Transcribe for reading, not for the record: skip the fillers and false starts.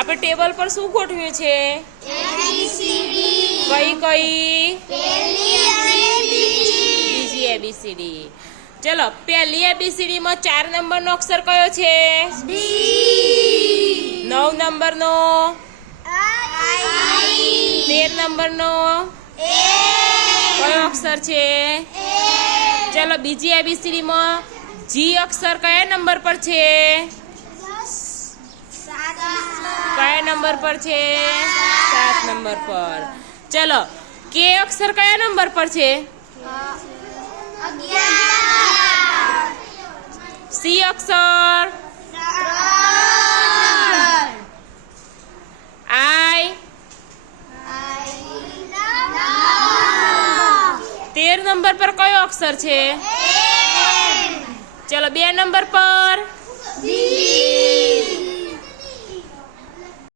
આપણે ટેબલ પર શું ગોઠવ્યું છે? કઈ બીજી એબીસીડી. ચલો, પહેલી એબીસીડી માં 4 નંબરનો અક્ષર કયો છે? 9 નંબરનો, 13 નંબરનો કયો અક્ષર છે? ચલો, બીજી એબીસીડી માં જી અક્ષર કયા નંબર પર છે? કયા નંબર પર છે? 7 નંબર પર. ચલો, કે અક્ષર કયા નંબર પર છે? સી અક્ષર, આઈ, 13 નંબર પર કયો અક્ષર છે? ચલો, 2 નંબર પર